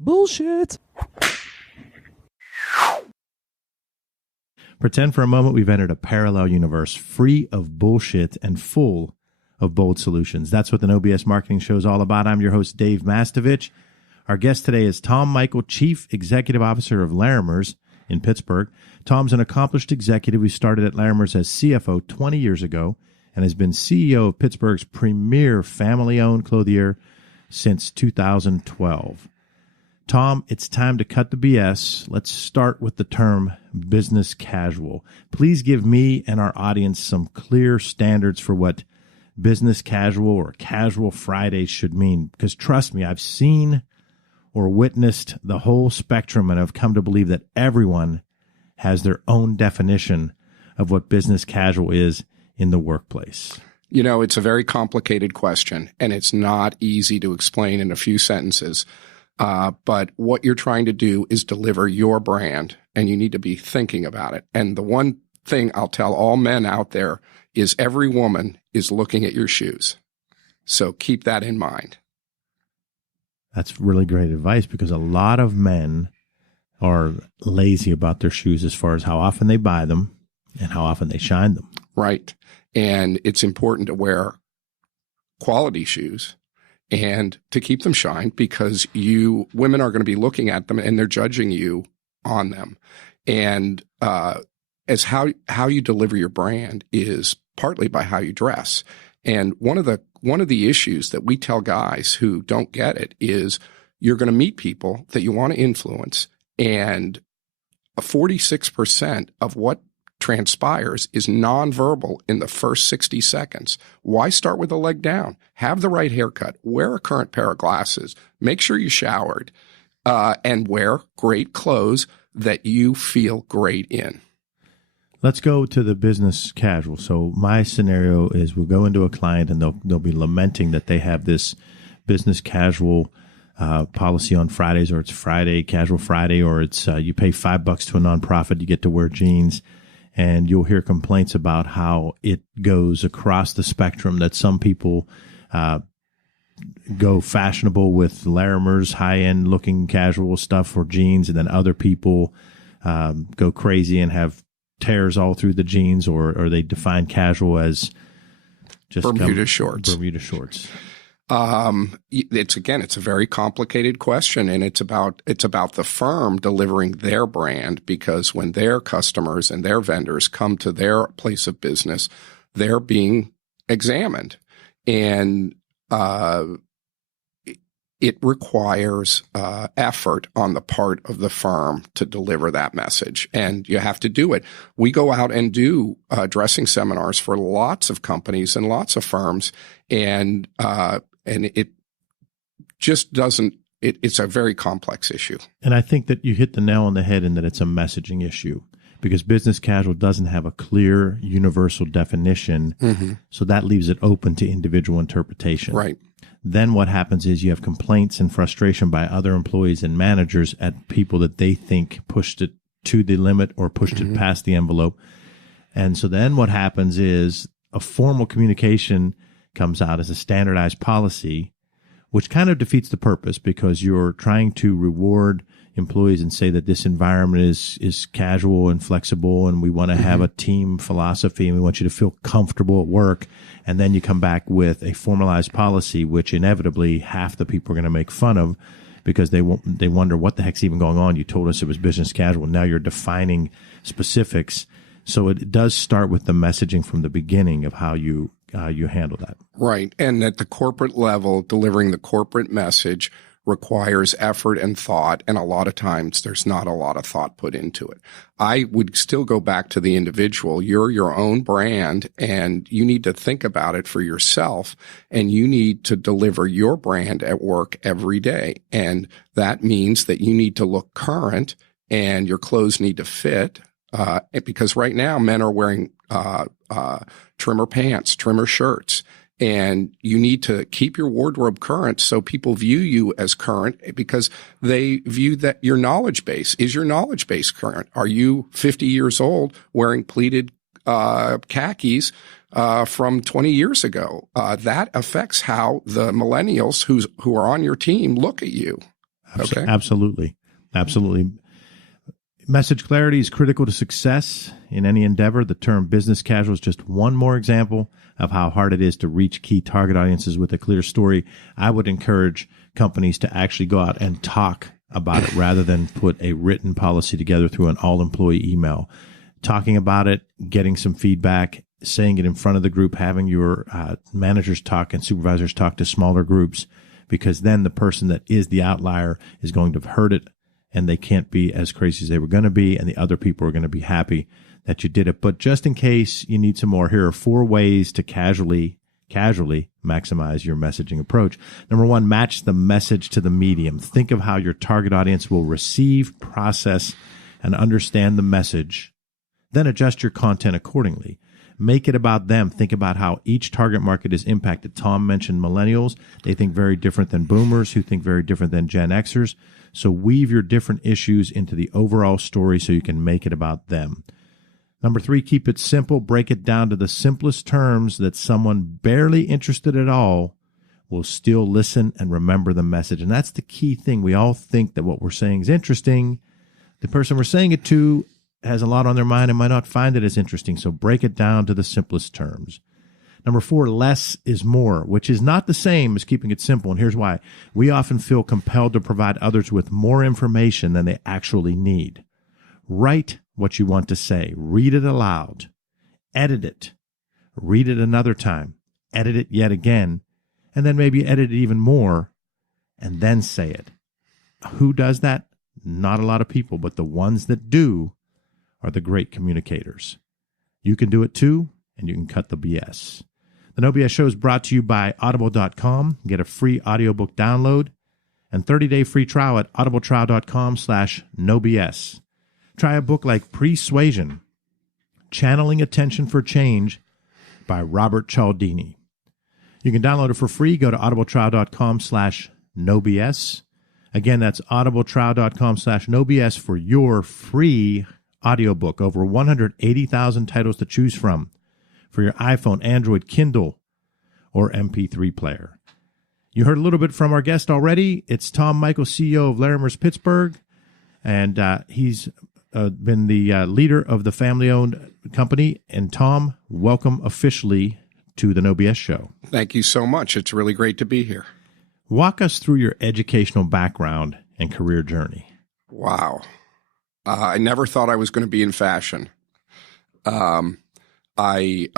Bullshit. Pretend for a moment we've entered a parallel universe free of bullshit and full of bold solutions. That's what the No BS Marketing Show is all about. I'm your host, Dave Mastovich. Our guest today is Tom Michael, Chief Executive Officer of Larimers in Pittsburgh. Tom's an accomplished executive who started at Larimers as CFO 20 years ago and has been CEO of Pittsburgh's premier family-owned clothier since 2012. Tom, it's time to cut the BS. Let's start with the term business casual. Please give me and our audience some clear standards for what business casual or casual Fridays should mean. Because trust me, I've seen or witnessed the whole spectrum and have come to believe that everyone has their own definition of what business casual is in the workplace. You know, it's a very complicated question, and it's not easy to explain in a few sentences. But what you're trying to do is deliver your brand, and you need to be thinking about it. And the one thing I'll tell all men out there is every woman is looking at your shoes. So keep that in mind. That's really great advice, because a lot of men are lazy about their shoes as far as how often they buy them and how often they shine them. Right. And it's important to wear quality shoes and to keep them shined, because women are going to be looking at them and they're judging you on them. And as how you deliver your brand is partly by how you dress. And one of the issues that we tell guys who don't get it is you're going to meet people that you want to influence, and 46% of what transpires is nonverbal in the first 60 seconds. Why start with the leg down? Have the right haircut, wear a current pair of glasses, make sure you showered, and wear great clothes that you feel great in. Let's go to the business casual. So my scenario is we'll go into a client and they'll be lamenting that they have this business casual policy on Fridays, or it's Friday, casual Friday, or it's you pay $5 to a nonprofit, you get to wear jeans. And you'll hear complaints about how it goes across the spectrum, that some people go fashionable with Larimers, high-end looking casual stuff for jeans, and then other people go crazy and have tears all through the jeans, or they define casual as just Bermuda shorts. Bermuda shorts. It's a very complicated question, and it's about the firm delivering their brand, because when their customers and their vendors come to their place of business, they're being examined, and it requires effort on the part of the firm to deliver that message, and you have to do it. We go out and do dressing seminars for lots of companies and lots of firms, and it just doesn't, it's a very complex issue. And I think that you hit the nail on the head in that it's a messaging issue, because business casual doesn't have a clear universal definition. Mm-hmm. So that leaves it open to individual interpretation. Right. Then what happens is you have complaints and frustration by other employees and managers at people that they think pushed it to the limit or pushed it past the envelope. And so then what happens is a formal communication comes out as a standardized policy, which kind of defeats the purpose, because you're trying to reward employees and say that this environment is casual and flexible, and we want to have a team philosophy, and we want you to feel comfortable at work. And then you come back with a formalized policy, which inevitably half the people are going to make fun of, because they wonder what the heck's even going on. You told us it was business casual. Now you're defining specifics. So it does start with the messaging from the beginning of how you handle that. Right. And at the corporate level, delivering the corporate message requires effort and thought, and a lot of times there's not a lot of thought put into it. I would still go back to the individual. You're your own brand, and you need to think about it for yourself, and you need to deliver your brand at work every day. And that means that you need to look current, and your clothes need to fit, because right now men are wearing trimmer pants, trimmer shirts. And you need to keep your wardrobe current so people view you as current, because they view that your knowledge base. Is your knowledge base current? Are you 50 years old wearing pleated khakis from 20 years ago? That affects how the millennials who are on your team look at you. Okay. Absolutely. Absolutely. Message clarity is critical to success in any endeavor. The term business casual is just one more example of how hard it is to reach key target audiences with a clear story. I would encourage companies to actually go out and talk about it rather than put a written policy together through an all-employee email. Talking about it, getting some feedback, saying it in front of the group, having your managers talk and supervisors talk to smaller groups, because then the person that is the outlier is going to have heard it and they can't be as crazy as they were going to be, and the other people are going to be happy that you did it. But just in case you need some more, here are 4 ways to casually maximize your messaging approach. Number 1, match the message to the medium. Think of how your target audience will receive, process, and understand the message. Then adjust your content accordingly. Make it about them. Think about how each target market is impacted. Tom mentioned millennials. They think very different than boomers, who think very different than Gen Xers. So weave your different issues into the overall story so you can make it about them. Number 3, keep it simple. Break it down to the simplest terms that someone barely interested at all will still listen and remember the message. And that's the key thing. We all think that what we're saying is interesting. The person we're saying it to has a lot on their mind and might not find it as interesting. So break it down to the simplest terms. Number 4, less is more, which is not the same as keeping it simple. And here's why. We often feel compelled to provide others with more information than they actually need. Write what you want to say. Read it aloud. Edit it. Read it another time. Edit it yet again. And then maybe edit it even more and then say it. Who does that? Not a lot of people, but the ones that do are the great communicators. You can do it too, and you can cut the BS. The No BS Show is brought to you by Audible.com. Get a free audiobook download and 30-day free trial at audibletrial.com/nobs. Try a book like Persuasion, Channeling Attention for Change by Robert Cialdini. You can download it for free. Go to audibletrial.com/nobs. Again, that's audibletrial.com/nobs for your free audiobook. Over 180,000 titles to choose from for your iPhone, Android, Kindle, or MP3 player. You heard a little bit from our guest already. It's Tom Michael, CEO of Larimer's Pittsburgh, and he's been the leader of the family-owned company. And Tom, welcome officially to the No BS Show. Thank you so much. It's really great to be here. Walk us through your educational background and career journey. Wow. I never thought I was going to be in fashion. I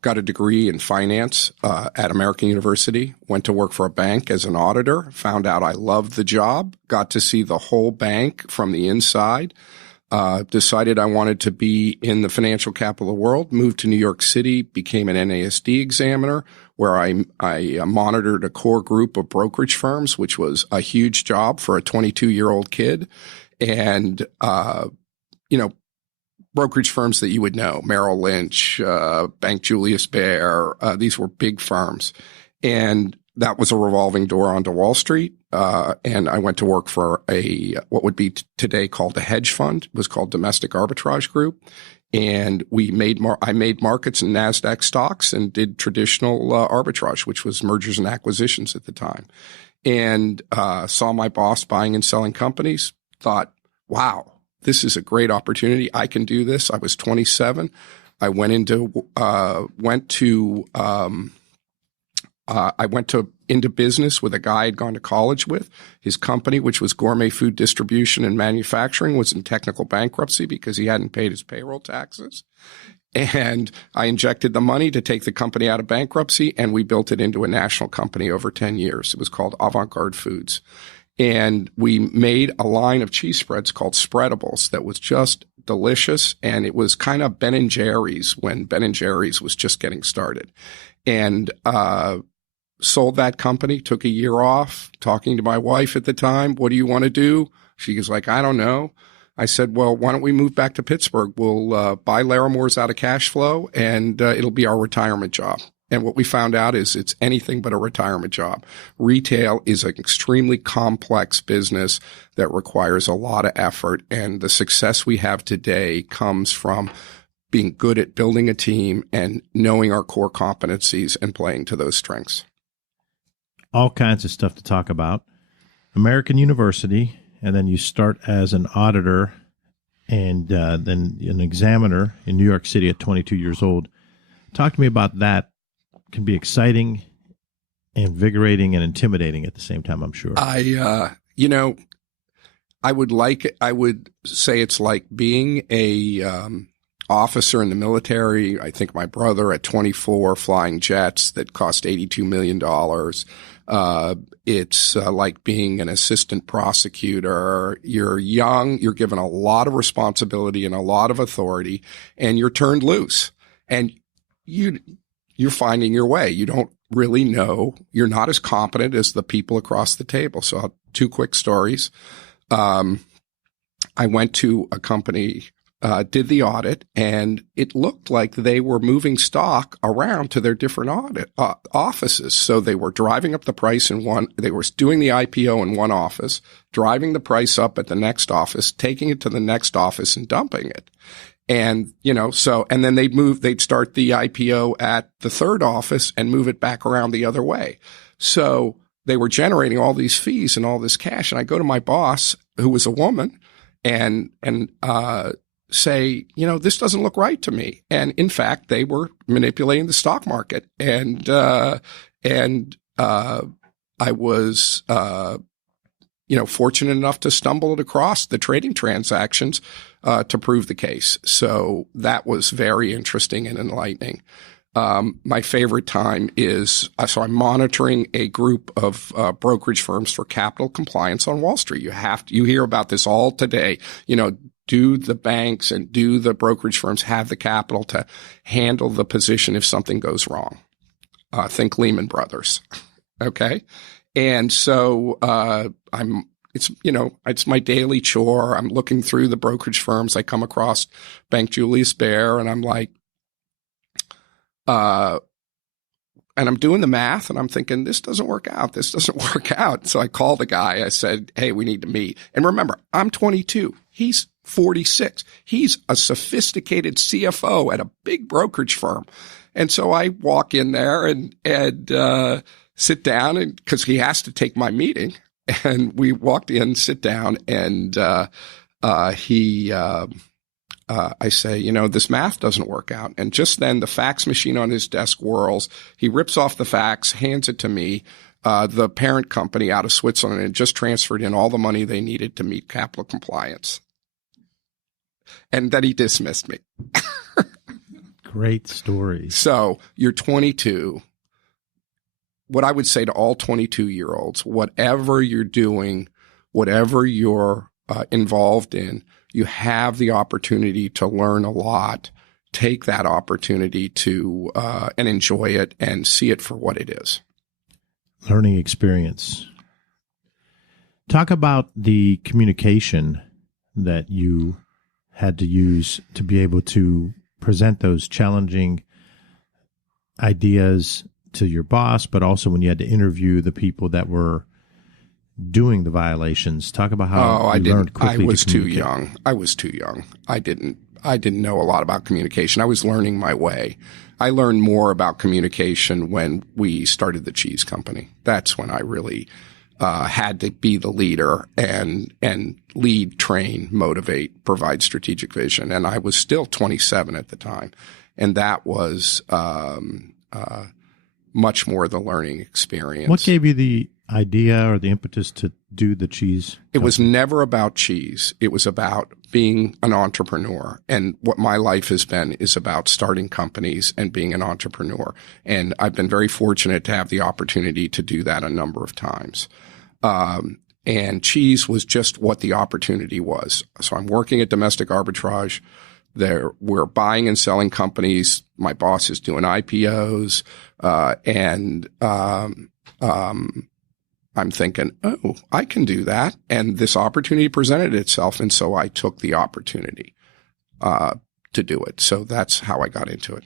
got a degree in finance at American University, went to work for a bank as an auditor, found out I loved the job, got to see the whole bank from the inside, decided I wanted to be in the financial capital of the world, moved to New York City, became an NASD examiner, where I monitored a core group of brokerage firms, which was a huge job for a 22-year-old kid. And, brokerage firms that you would know, Merrill Lynch, Bank Julius Baer, these were big firms. And that was a revolving door onto Wall Street. And I went to work for what would be today called a hedge fund. It was called Domestic Arbitrage Group. And I made markets in NASDAQ stocks and did traditional arbitrage, which was mergers and acquisitions at the time. And saw my boss buying and selling companies, thought, wow, this is a great opportunity. I can do this. I was 27. I went into business with a guy I'd gone to college with. His company, which was Gourmet Food Distribution and Manufacturing, was in technical bankruptcy because he hadn't paid his payroll taxes. And I injected the money to take the company out of bankruptcy, and we built it into a national company over 10 years. It was called Avant-Garde Foods. And we made a line of cheese spreads called Spreadables that was just delicious. And it was kind of Ben & Jerry's when Ben & Jerry's was just getting started. And sold that company, took a year off, talking to my wife at the time. What do you want to do? She was like, I don't know. I said, well, why don't we move back to Pittsburgh? We'll buy Larimer's out of cash flow, and it'll be our retirement job. And what we found out is it's anything but a retirement job. Retail is an extremely complex business that requires a lot of effort. And the success we have today comes from being good at building a team and knowing our core competencies and playing to those strengths. All kinds of stuff to talk about. American University, and then you start as an auditor and then an examiner in New York City at 22 years old. Talk to me about that. It can be exciting, invigorating, and intimidating at the same time, I'm sure. I would say it's like being a officer in the military. I think my brother at 24 flying jets that cost $82 million. It's like being an assistant prosecutor. You're young, you're given a lot of responsibility and a lot of authority, and you're turned loose. And you're finding your way. You don't really know. You're not as competent as the people across the table. So 2 quick stories. I went to a company, did the audit, and it looked like they were moving stock around to their different audit offices. So they were driving up the price they were doing the IPO in one office, driving the price up at the next office, taking it to the next office and dumping it. And, and then they'd start the IPO at the third office and move it back around the other way. So they were generating all these fees and all this cash. And I go to my boss, who was a woman, and say, this doesn't look right to me. And in fact, they were manipulating the stock market. And I was, fortunate enough to stumble across the trading transactions to prove the case. So that was very interesting and enlightening. My favorite time is, so I'm monitoring a group of brokerage firms for capital compliance on Wall Street. You hear about this all today. Do the banks and do the brokerage firms have the capital to handle the position if something goes wrong? Think Lehman Brothers. Okay. And so, it's my daily chore. I'm looking through the brokerage firms. I come across Bank Julius Baer, and I'm like, and I'm doing the math, and I'm thinking, this doesn't work out. This doesn't work out. So I called the guy. I said, hey, we need to meet. And remember, I'm 22. He's 46. He's a sophisticated CFO at a big brokerage firm. And so I walk in there and sit down, and because he has to take my meeting. And we walked in, sit down, and I say, this math doesn't work out. And just then the fax machine on his desk whirls. He rips off the fax, hands it to me. The parent company out of Switzerland had just transferred in all the money they needed to meet capital compliance. And then he dismissed me. Great story. So you're 22. What I would say to all 22-year-olds, whatever you're doing, whatever you're involved in, you have the opportunity to learn a lot. Take that opportunity to and enjoy it and see it for what it is. Learning experience. Talk about the communication that you had to use to be able to present those challenging ideas to your boss, but also when you had to interview the people that were doing the violations. Talk about how you learned quickly. I was too young. I didn't know a lot about communication. I was learning my way. I learned more about communication when we started the cheese company. That's when I really had to be the leader and lead, train, motivate, provide strategic vision. And I was still 27 at the time. And that was much more the learning experience. What gave you the idea or the impetus to do the cheese company? It was never about cheese. It was about being an entrepreneur. And what my life has been is about starting companies and being an entrepreneur. And I've been very fortunate to have the opportunity to do that a number of times. And cheese was just what the opportunity was. So I'm working at Domestic Arbitrage. We're buying and selling companies. My boss is doing IPOs. I'm thinking, oh, I can do that. And this opportunity presented itself. And so I took the opportunity to do it. So that's how I got into it.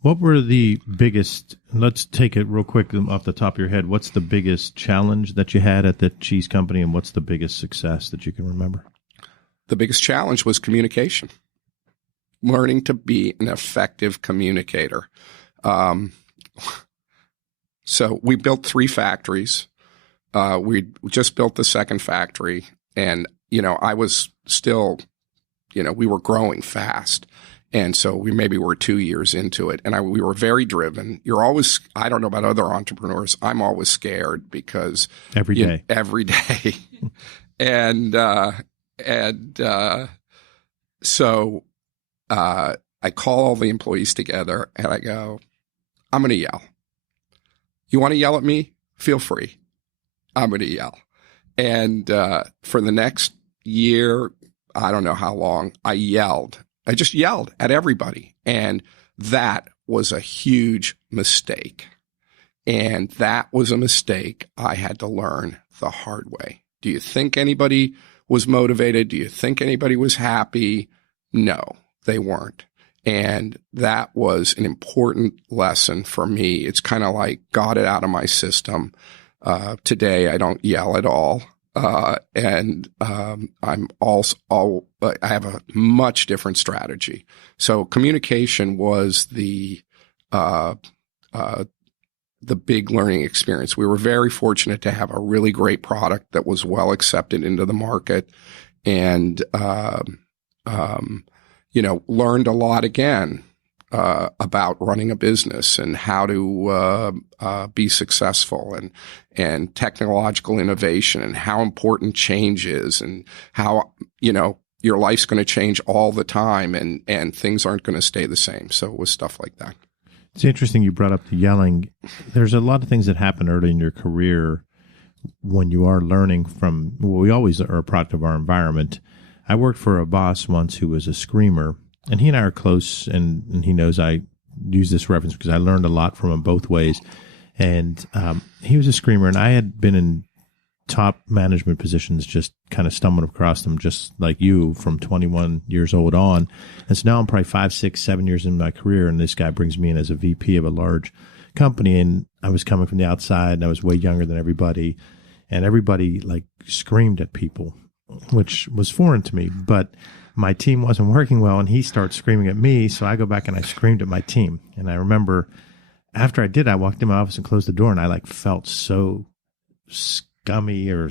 What were the biggest, let's take it real quick off the top of your head. What's the biggest challenge that you had at the cheese company, and what's the biggest success that you can remember? The biggest challenge was communication. Learning to be an effective communicator. So we built 3 factories. we just built the second factory, and I was still, we were growing fast. And so we maybe were 2 years into it, and we were very driven. You're always, I don't know about other entrepreneurs, I'm always scared because every day, and so I call all the employees together and I go, I'm going to yell. You want to yell at me? Feel free. I'm going to yell. And for the next year, I don't know how long, I just yelled at everybody. And that was a huge mistake. And that was a mistake I had to learn the hard way. Do you think anybody was motivated? Do you think anybody was happy? No, they weren't. And that was an important lesson for me. It's kind of like got it out of my system. Today, I don't yell at all. And I'm also, I have a much different strategy. So communication was the big learning experience. We were very fortunate to have a really great product that was well accepted into the market, and learned a lot again about running a business and how to be successful, and technological innovation, and how important change is, and how your life's going to change all the time, and things aren't going to stay the same. So it was stuff like that. It's interesting you brought up the yelling. There's a lot of things that happen early in your career when you are learning from, well, we always are a product of our environment. I worked for a boss once who was a screamer, and he and I are close, and he knows I use this reference because I learned a lot from him both ways. And he was a screamer, and I had been in top management positions, just kind of stumbled across them, just like you, from 21 years old on. And so now I'm probably 5, 6, 7 years in my career, and this guy brings me in as a VP of a large company, and I was coming from the outside, and I was way younger than everybody, and everybody like screamed at people, which was foreign to me. But my team wasn't working well, and he starts screaming at me, so I go back and I screamed at my team. And I remember after I did, I walked in my office and closed the door, and I like felt so scummy or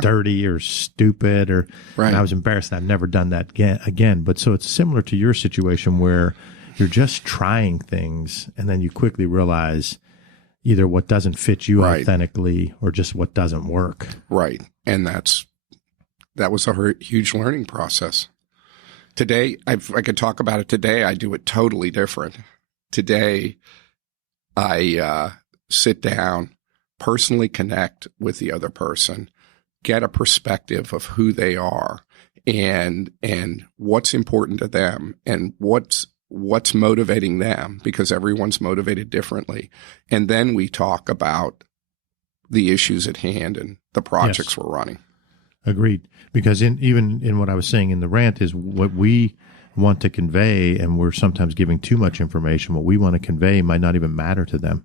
dirty or stupid, or right. And I was embarrassed. I've never done that again. But so it's similar to your situation where you're just trying things, and then you quickly realize either what doesn't fit you right. authentically, or just what doesn't work. Right. And that was a huge learning process. Today, if I could talk about it today, I do it totally different. Today, I sit down, personally connect with the other person, get a perspective of who they are, and what's important to them, and what's motivating them, because everyone's motivated differently. And then we talk about the issues at hand and the projects we're running. Agreed. Because even in what I was saying in the rant is what we want to convey, and we're sometimes giving too much information. What we want to convey might not even matter to them.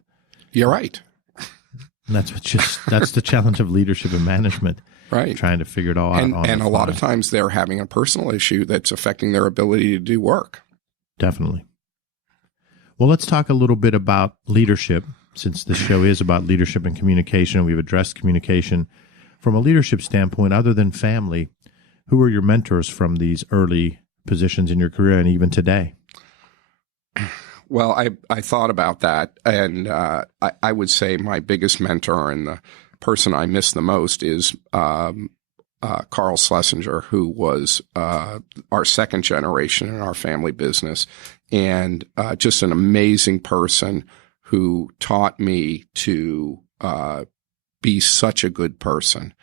You're right. And that's the challenge of leadership and management. Right. Trying to figure it all out. And a lot of times they're having a personal issue that's affecting their ability to do work. Definitely. Well, let's talk a little bit about leadership, since the show is about leadership and communication. We've addressed communication from a leadership standpoint. Other than family, who are your mentors from these early positions in your career and even today? Well, I thought about that, and I would say my biggest mentor and the person I miss the most is Carl Schlesinger, who was our second generation in our family business, and just an amazing person who taught me to be such a good person.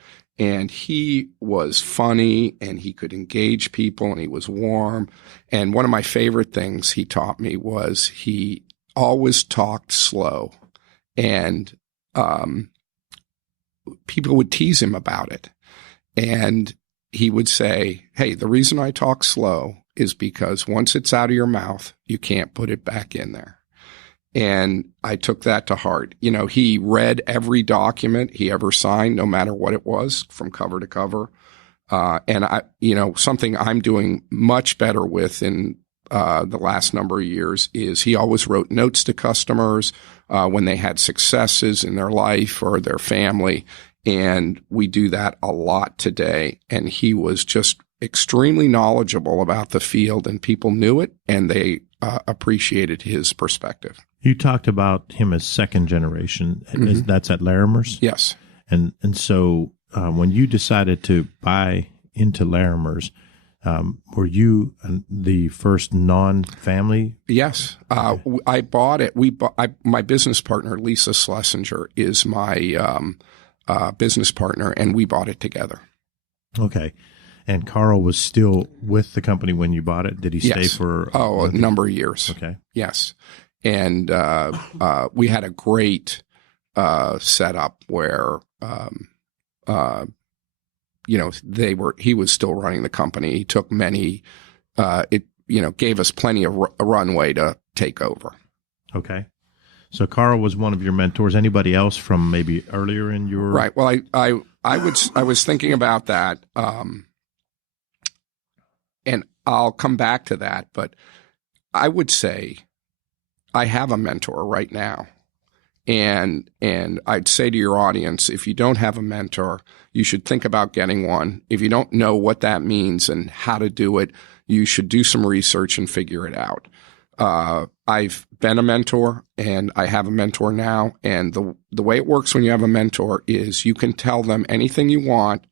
And he was funny, and he could engage people, and he was warm. And one of my favorite things he taught me was he always talked slow, and people would tease him about it. And he would say, hey, the reason I talk slow is because once it's out of your mouth, you can't put it back in there. And I took that to heart. He read every document he ever signed, no matter what it was, from cover to cover. And something I'm doing much better with in the last number of years is he always wrote notes to customers when they had successes in their life or their family. And we do that a lot today. And he was just extremely knowledgeable about the field, and people knew it, and they appreciated his perspective. You talked about him as second generation. Mm-hmm. That's at Larimer's? Yes. And so when you decided to buy into Larimer's, were you the first non-family? Yes. I bought it. My business partner, Lisa Schlesinger, is my business partner, and we bought it together. Okay. And Carl was still with the company when you bought it? Did he stay for? A number of years. Okay. Yes. And we had a great setup where, he was still running the company. He took many, gave us plenty of runway to take over. Okay. So Carl was one of your mentors. Anybody else from maybe earlier in your? Right. Well, I was thinking about that. And I'll come back to that, but I would say I have a mentor right now. And I'd say to your audience, if you don't have a mentor, you should think about getting one. If you don't know what that means and how to do it, you should do some research and figure it out. I've been a mentor, and I have a mentor now. And the way it works when you have a mentor is you can tell them anything you want,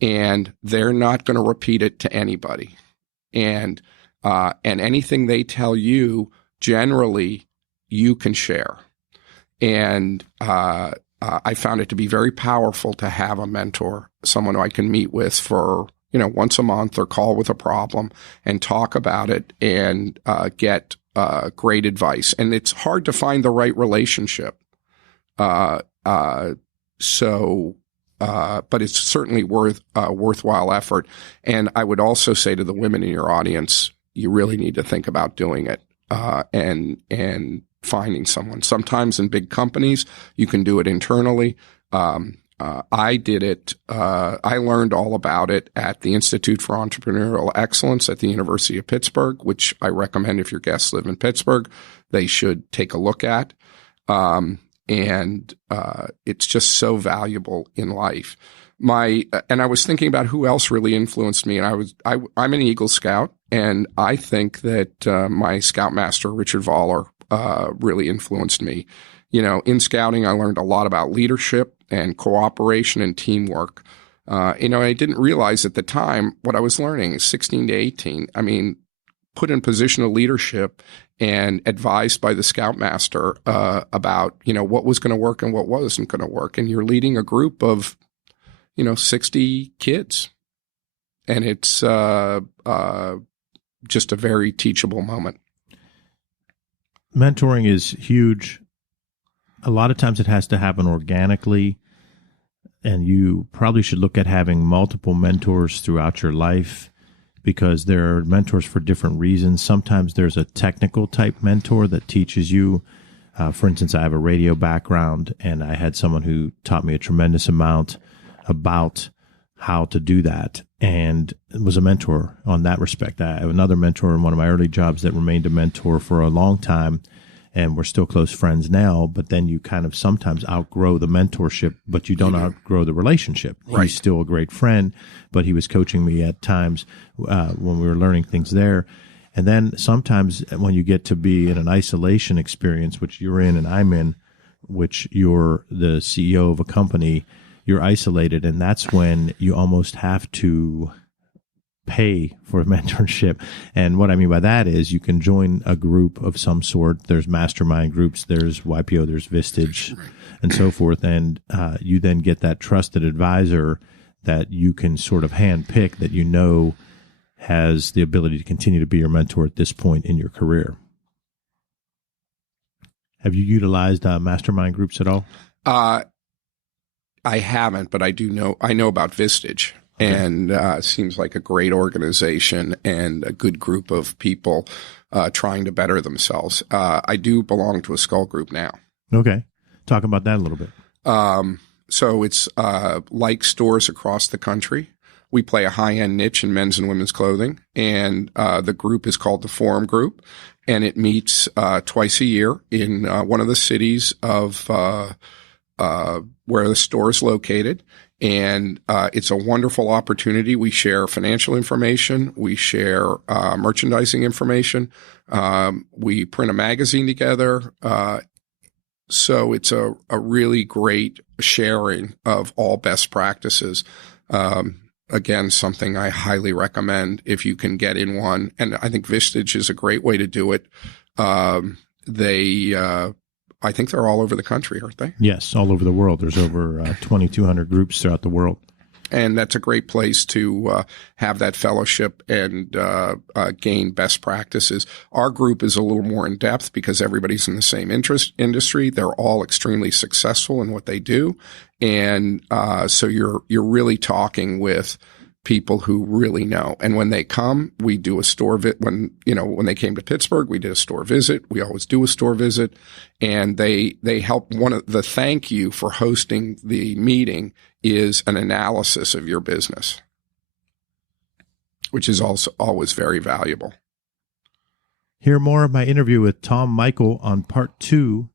and they're not going to repeat it to anybody. And anything they tell you, generally, you can share. And I found it to be very powerful to have a mentor, someone who I can meet with for, once a month or call with a problem and talk about it and get great advice. And it's hard to find the right relationship. But it's certainly worthwhile effort. And I would also say to the women in your audience, you really need to think about doing it and finding someone. Sometimes in big companies, you can do it internally. I did it. I learned all about it at the Institute for Entrepreneurial Excellence at the University of Pittsburgh, which I recommend if your guests live in Pittsburgh, they should take a look at. And it's just so valuable in life. And I was thinking about who else really influenced me. And I'm an Eagle Scout, and I think that my Scoutmaster, Richard Voller, really influenced me. In scouting, I learned a lot about leadership and cooperation and teamwork. I didn't realize at the time what I was learning, 16 to 18. I mean, put in position of leadership and advised by the Scoutmaster about, what was going to work and what wasn't going to work. And you're leading a group of, 60 kids. And it's just a very teachable moment. Mentoring is huge. A lot of times it has to happen organically, and you probably should look at having multiple mentors throughout your life, because there are mentors for different reasons. Sometimes there's a technical type mentor that teaches you. For instance, I have a radio background, and I had someone who taught me a tremendous amount about how to do that, and was a mentor on that respect. I have another mentor in one of my early jobs that remained a mentor for a long time, and we're still close friends now. But then you kind of sometimes outgrow the mentorship, but you don't outgrow the relationship. Right. He's still a great friend, but he was coaching me at times when we were learning things there. And then sometimes when you get to be in an isolation experience, which you're in and I'm in, which you're the CEO of a company, you're isolated, and that's when you almost have to pay for mentorship. And what I mean by that is you can join a group of some sort. There's mastermind groups, there's YPO, there's Vistage, and so forth. And you then get that trusted advisor that you can sort of handpick, that has the ability to continue to be your mentor at this point in your career. Have you utilized mastermind groups at all? I haven't, but I know about Vistage. Okay. And seems like a great organization and a good group of people trying to better themselves. I do belong to a skull group now. Okay. Talk about that a little bit. So it's like stores across the country. We play a high-end niche in men's and women's clothing, and the group is called the Forum Group, and it meets twice a year in one of the cities of where the store is located. And it's a wonderful opportunity. We share financial information. We share merchandising information. We print a magazine together. So it's a really great sharing of all best practices. Again, something I highly recommend if you can get in one. And I think Vistage is a great way to do it. I think they're all over the country, aren't they? Yes, all over the world. There's over 2,200 groups throughout the world. And that's a great place to have that fellowship and gain best practices. Our group is a little more in depth because everybody's in the same industry. They're all extremely successful in what they do. And so you're really talking with people who really know. And when they come, we do a store visit. When they came to Pittsburgh, we did a store visit. We always do a store visit. And they help. One of the thank you for hosting the meeting is an analysis of your business, which is also always very valuable. Hear more of my interview with Tom Michael on part 2